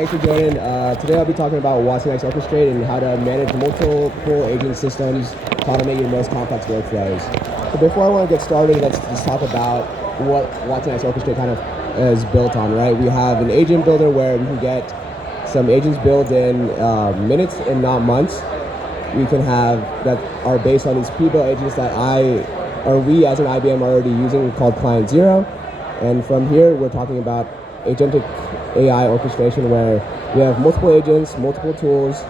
thanks for joining. Today I'll be talking about watsonx Orchestrate and how to manage multiple agent systems, how to make your most complex workflows. So before I want to get started, let's just talk about what watsonx Orchestrate kind of is built on, right? We have an agent builder where we can get some agents built in minutes and not months. We can have that are based on these pre-built agents that we as an IBM are already using, called Client Zero. And from here, we're talking about agentic AI orchestration, where we have multiple agents, multiple tools,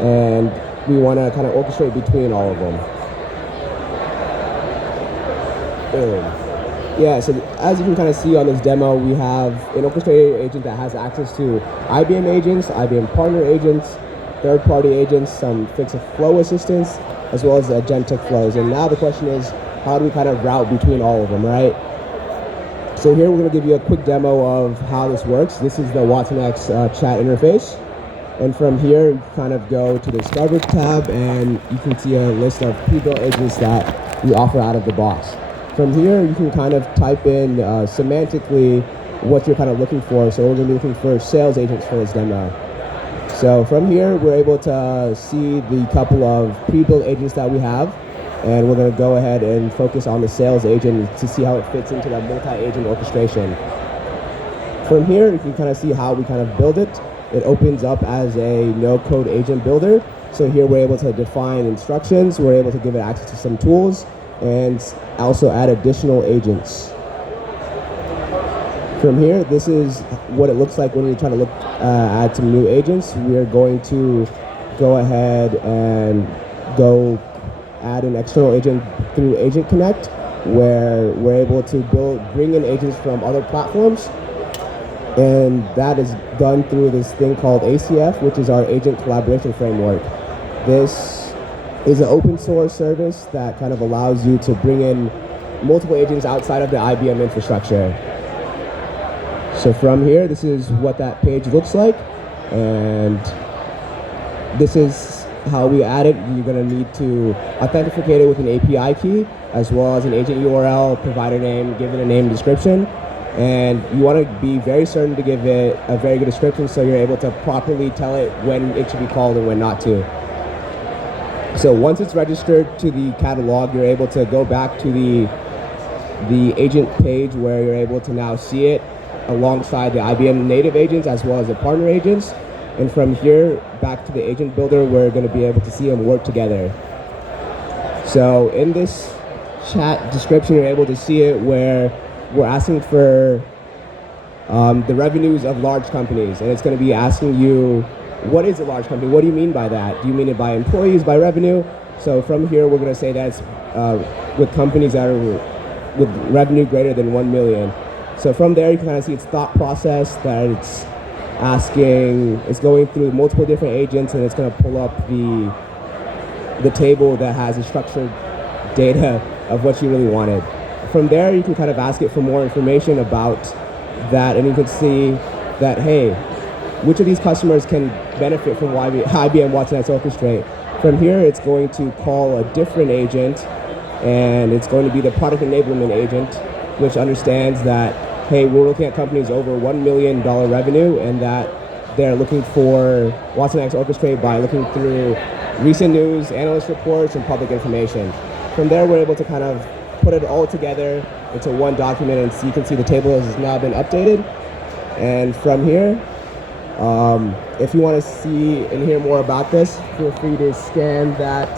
and we want to kind of orchestrate between all of them. Yeah, so as you can kind of see on this demo, we have an orchestrated agent that has access to IBM agents, IBM partner agents, third-party agents, some fixed flow assistance, as well as agentic flows. And now the question is, how do we kind of route between all of them, right? So here we're going to give you a quick demo of how this works. This is the watsonx chat interface. And from here, you kind of go to the Discover tab, and you can see a list of pre-built agents that we offer out of the box. From here, you can kind of type in semantically what you're kind of looking for. So we're going to be looking for sales agents for this demo. So from here, we're able to see the couple of pre-built agents that we have. And we're going to go ahead and focus on the sales agent to see how it fits into that multi-agent orchestration. From here, you can kind of see how we kind of build it. It opens up as a no-code agent builder. So here we're able to define instructions. We're able to give it access to some tools and also add additional agents. From here, this is what it looks like when we try to add some new agents. We are going to go ahead and add an external agent through Agent Connect, where we're able to bring in agents from other platforms, and that is done through this thing called ACF, which is our Agent Collaboration Framework. This is an open source service that kind of allows you to bring in multiple agents outside of the IBM infrastructure. So from here, this is what that page looks like, and this is how we add it. You're going to need to authenticate it with an API key, as well as an agent URL, provider name, give it a name and description. And you want to be very certain to give it a very good description so you're able to properly tell it when it should be called and when not to. So once it's registered to the catalog, you're able to go back to the agent page, where you're able to now see it alongside the IBM native agents as well as the partner agents. And from here, back to the agent builder, we're going to be able to see them work together. So in this chat description, you're able to see it where we're asking for the revenues of large companies. And it's going to be asking you, what is a large company? What do you mean by that? Do you mean it by employees, by revenue? So from here, we're going to say that's with companies that are with revenue greater than 1 million. So from there, you can kind of see its thought process, that it's going through multiple different agents, and it's going to pull up the table that has the structured data of what you really wanted. From there, you can kind of ask it for more information about that, and you can see that, hey, which of these customers can benefit from IBM watsonx Orchestrate? From here, it's going to call a different agent, and it's going to be the product enablement agent, which understands that, hey, we're looking at companies over $1 million revenue, and that they're looking for watsonx Orchestrate by looking through recent news, analyst reports, and public information. From there, we're able to kind of put it all together into one document, and so you can see the table has now been updated. And from here, if you want to see and hear more about this, feel free to scan that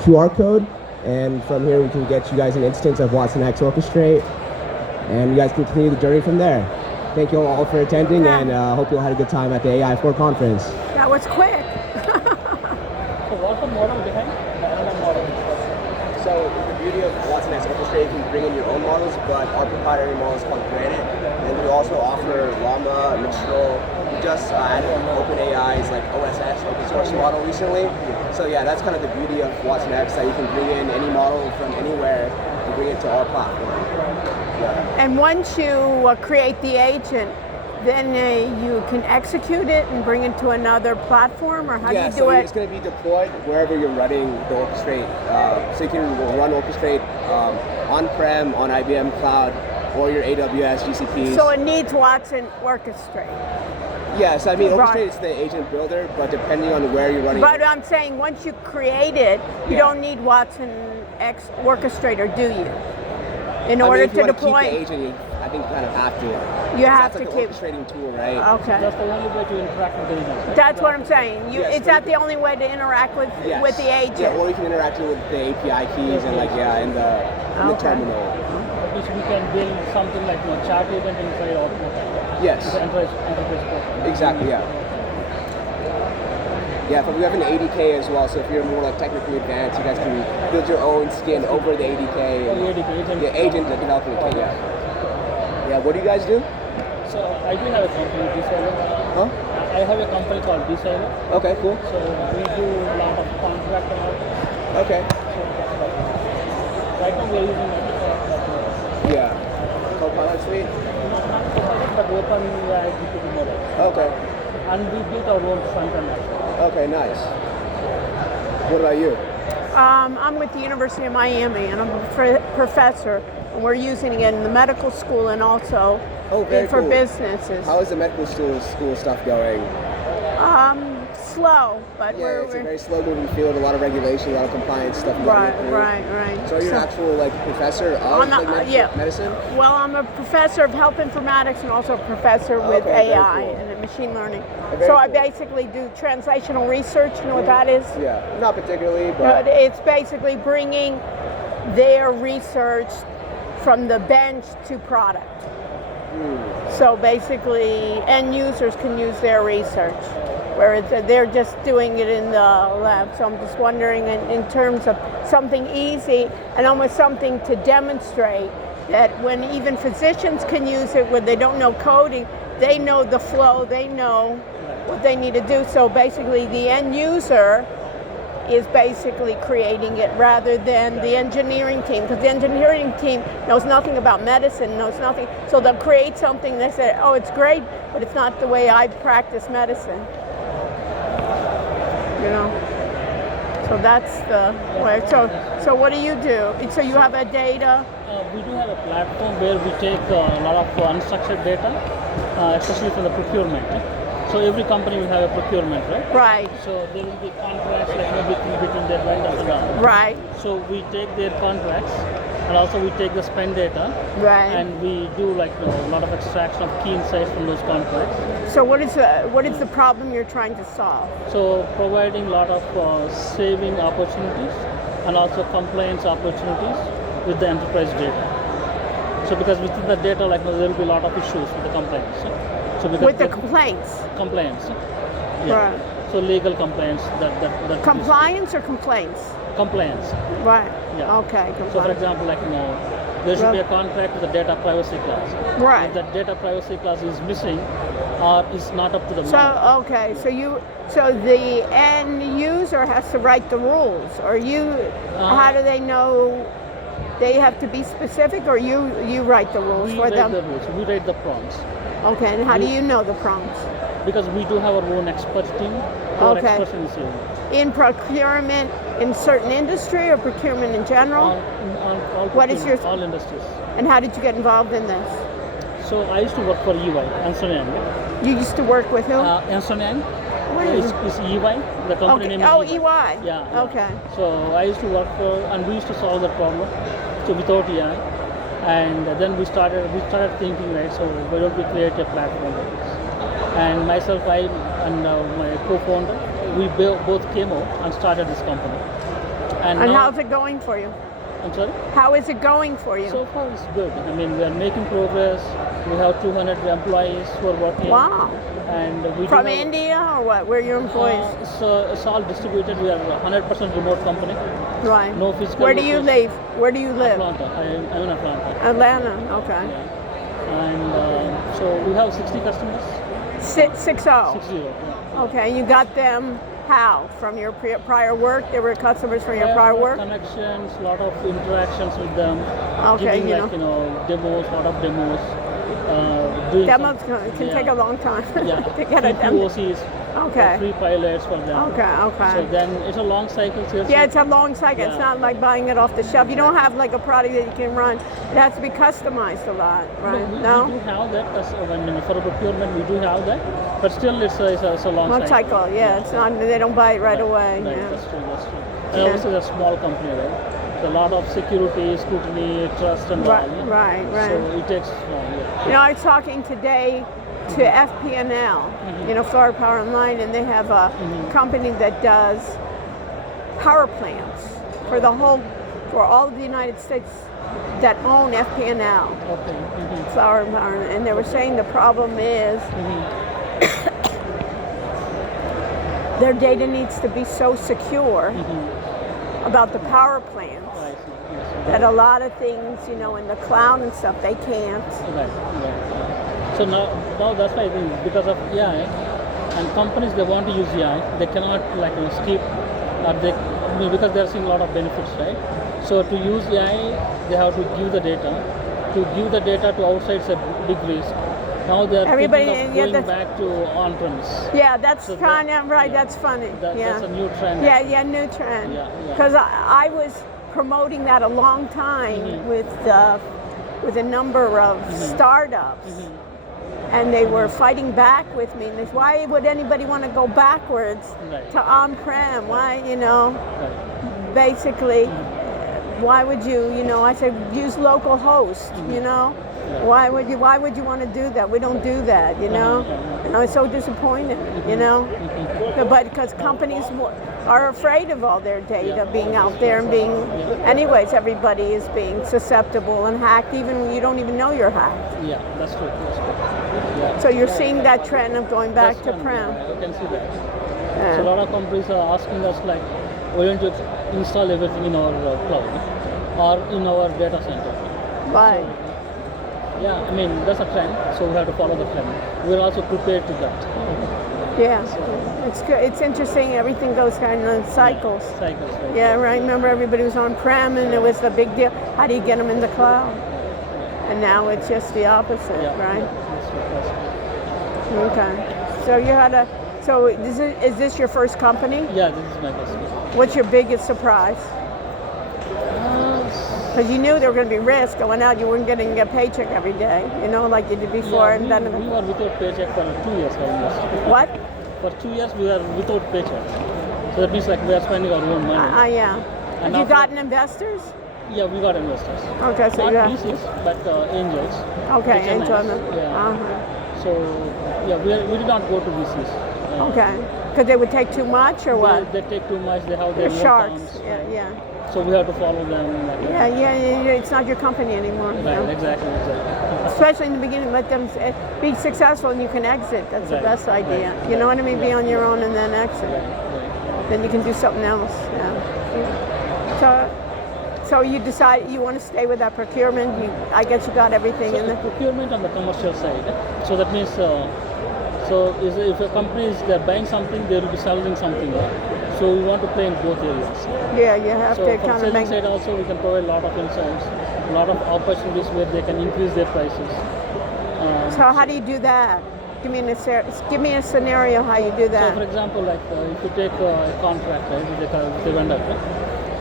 QR code, and from here we can get you guys an instance of watsonx Orchestrate, and you guys can continue the journey from there. Thank you all for attending, and hope you all had a good time at the AI4 conference. That was quick. So what's the model behind the LLM model? So the beauty of watsonx Orchestrate, you can bring in your own models, but our proprietary model is called Granite, and we also offer Llama, Mistral. We just added OpenAI's like OSS, open source model recently. So yeah, that's kind of the beauty of watsonx, that you can bring in any model from anywhere and bring it to our platform. And once you create the agent, then you can execute it and bring it to another platform, or how do you do it? It's going to be deployed wherever you're running the Orchestrate. So you can run Orchestrate on-prem, on IBM Cloud, or your AWS, GCPs. So it needs Watson Orchestrate. Yes, I mean, Right. orchestrator is the agent builder, but depending on where you're running But it. I'm saying once you create it, you Yeah. don't need Watson X Orchestrator, do you? In I mean, order if you to want to keep deploy, the agent, I think you kind of have to. you have That's to like keep. an orchestrating tool, right? Okay. That's the only way to interact with the agent. Right? That's what I'm saying. Yes, Is but that the only way to interact with Yes. the agent? Yeah, or you can interact with the API keys and like in the Okay. terminal. Which we can build something like chat event inside Outlook. Yes. The enterprise portal. Exactly. Yeah. Yeah, but we have an ADK as well. So if you're more like technically advanced, you guys can build your own skin over the ADK. And, ADK, agent. Yeah, agent developing kit. Yeah. Yeah. What do you guys do? So I do have a company, Desailor. Huh? I have a company called Desailor. Okay. Cool. So we do a lot of contract and all. Okay. Right now we are using Yeah. Copilot suite. not Copilot, but OpenAI GPT model. Okay. And we built our own front end as well. Okay. Nice. What about you? I'm with the University of Miami, and I'm a professor, and we're using it in the medical school and also Very for cool. businesses. How is the medical school stuff going? Slow, but Yeah, it's a we're very slow moving field. A lot of regulation, a lot of compliance stuff. you gotta right, get through. right. So you're an actual like professor of I'm not- like, yeah. medicine? Well, I'm a professor of health informatics and also a professor with Okay, very AI cool. and machine learning. Very So I cool. basically do translational research. You know what that is? Yeah, not particularly, but It's basically bringing their research from the bench to product. So basically, end users can use their research, where they're just doing it in the lab. So I'm just wondering, in terms of something easy and almost something to demonstrate that when even physicians can use it, when they don't know coding, they know the flow, they know what they need to do. So basically, the end user is basically creating it rather than the engineering team, because the engineering team knows nothing about medicine, knows nothing. So they'll create something, they say, oh, it's great, but it's not the way I practice medicine. You know? So that's the way. So what do you do? So you have a data? We do have a platform where we take a lot of unstructured data, especially for the procurement. So every company will have a procurement, right? Right, So there will be contracts like between their vendors and all. right, So we take their contracts and also we take the spend data right. and we do like a lot of extraction of key insights from those contracts. So what is the problem you're trying to solve? So providing a lot of saving opportunities and also compliance opportunities with the enterprise data. So because within the data, like there will be a lot of issues with the compliance. So because With the complaints? compliance, yeah. Right. So legal compliance that Compliance or complaints? compliance. Right. Yeah. Okay. So for Compliance. example, like there should be a contract with the data privacy clause. Right. If that data privacy clause is missing or is not up to the So mark. okay, so the end user has to write the rules, or how do they know? They have to be specific, or you write the rules We for write them. the rules, we write the prompts. Okay, and how do you know the prompts? Because we do have our own expert team who are Okay. experts in this area. In procurement, in certain industry, or procurement in general? On all What is procurement, your- all industries. And how did you get involved in this? So I used to work for EY, Ernst & Young. You used to work with who? Ernst & Young What is- is EY, the company Okay. name Oh, is EY. EY. Yeah. Okay. So I used to work for, and we used to solve the problem. So without AI, and then we started thinking, right? So why don't we create a platform like this? And myself, I and my co-founder, we both came out and started this company. And now, how's it going for you? I'm sorry. How is it going for you? So far it's good. I mean, we are making progress. We have 200 employees who are working. Wow. And we From do have, India or what? Where are your employees? So it's all distributed. We are a 100% remote company. Right. No physical. Where do you location. live? Where do you live? Atlanta. I'm in Atlanta. Atlanta. Okay. Yeah. And so we have 60 customers. 60. 60. Yeah. Okay. You got them how? From your prior work? They were customers from your Yeah, prior work? Connections, a lot of interactions with them. Okay, Giving demos, lot of demos. Doing Demos some- can take a long time Yeah. to get a demo. POCs, Okay. Free pilots for them. Okay, okay. So then it's a long cycle sales. Yeah, it's a long cycle. It's Yeah. not like buying it off the shelf. You don't have like a product that you can run. It has to be customized a lot, right? We No? do have that. For procurement, we do have that. But still, it's a long One cycle, yeah. It's not. They don't buy it right away. Right, Yeah. that's true, that's true. And Yeah. obviously, it's a small company, right? There's a lot of security, scrutiny, trust, and Right, all. Yeah? right, right. So it takes long, yeah. You know, I was talking today to FPNL, Florida Power and Light, and they have a company that does power plants for all of the United States that own FPNL, Okay. Florida Power, and they were saying the problem is their data needs to be so secure about the power plants Right. Yes. that a lot of things, in the cloud and stuff, they can't. Right. So now that's why I think because of AI, and companies they want to use AI, they cannot skip, because they are seeing a lot of benefits, right? So to use AI, they have to give the data. To give the data to outside is a big risk. Now they are Everybody- thinking of yeah, going that's- back to on-premise. Yeah, that's So kind that- of right. yeah. That's funny. That's a new trend. Yeah, new trend. Yeah, yeah. Because I was promoting that a long time with a number of startups, and they were fighting back with me. And it's, why would anybody want to go backwards Right. to on-prem? Why, Right. basically, why would you? I said use local host. Why would you want to do that? We don't do that, And I was so disappointed, But because companies are afraid of all their data being out there and being, anyways, everybody is being susceptible and hacked, even you don't even know you're hacked. Yeah, that's true. That's true. Yeah. So you're seeing that trend of going back That's to one, prem. yeah, I can see that. Yeah. So a lot of companies are asking us why don't you install everything in our cloud or in our data center? Right. Yeah, I mean that's a trend, so we have to follow the trend. We're also prepared to that. Yeah. It's good. It's interesting. Everything goes kind of in cycles. Cycles, right? Yeah, right. Remember, everybody was on prem, and it was the big deal. How do you get them in the cloud? And now it's just the opposite, Yeah, right? That's true. Okay. So you had a. So is this your first company? Yeah, this is my first. What's your biggest surprise? Because you knew there were going to be risks going out. You weren't getting a paycheck every day, like you did before. Yeah, And we then were without paycheck for 2 years almost. what? For 2 years we were without paycheck. So that means we are spending our own money. Yeah. Have you after- gotten investors? Yeah, we got investors. Okay, so Not you have. VCs, but angels. Okay, which are angel. nice. Yeah. Uh-huh. So yeah, we did not go to VCs. Okay. Because they would take too much or what? They take too much. They have their They're own sharks. terms, Yeah, right? yeah. So we have to follow them. Yeah. It's not your company anymore. Right, exactly. Especially in the beginning, let them be successful and you can exit. That's the Right, best idea. right, You know right. what I mean? Be Yeah, on your yeah. own and then exit. Right. Then you can do something else. Yeah. So you decide you want to stay with that procurement. I guess you got everything So in the the. procurement on the commercial side. So that means, if a company is they're buying something, they will be selling something. So we want to play in both areas. Yeah, you have So to from kind of selling make. side also, we can provide a lot of insights, a lot of opportunities where they can increase their prices. So how do you do that? Give me a scenario how you do So for that. example, if you take a contract with the vendor,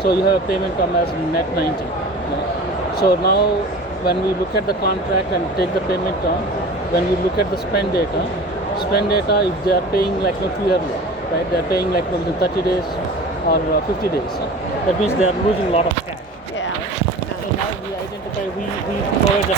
so you have a payment term as net 90. Right? So now when we look at the contract and take the payment term, when we look at the spend data, if they are paying 2 years, right? They are paying within 30 days or 50 days. That means they are losing a lot of cash. Yeah. So now we identify, we provide the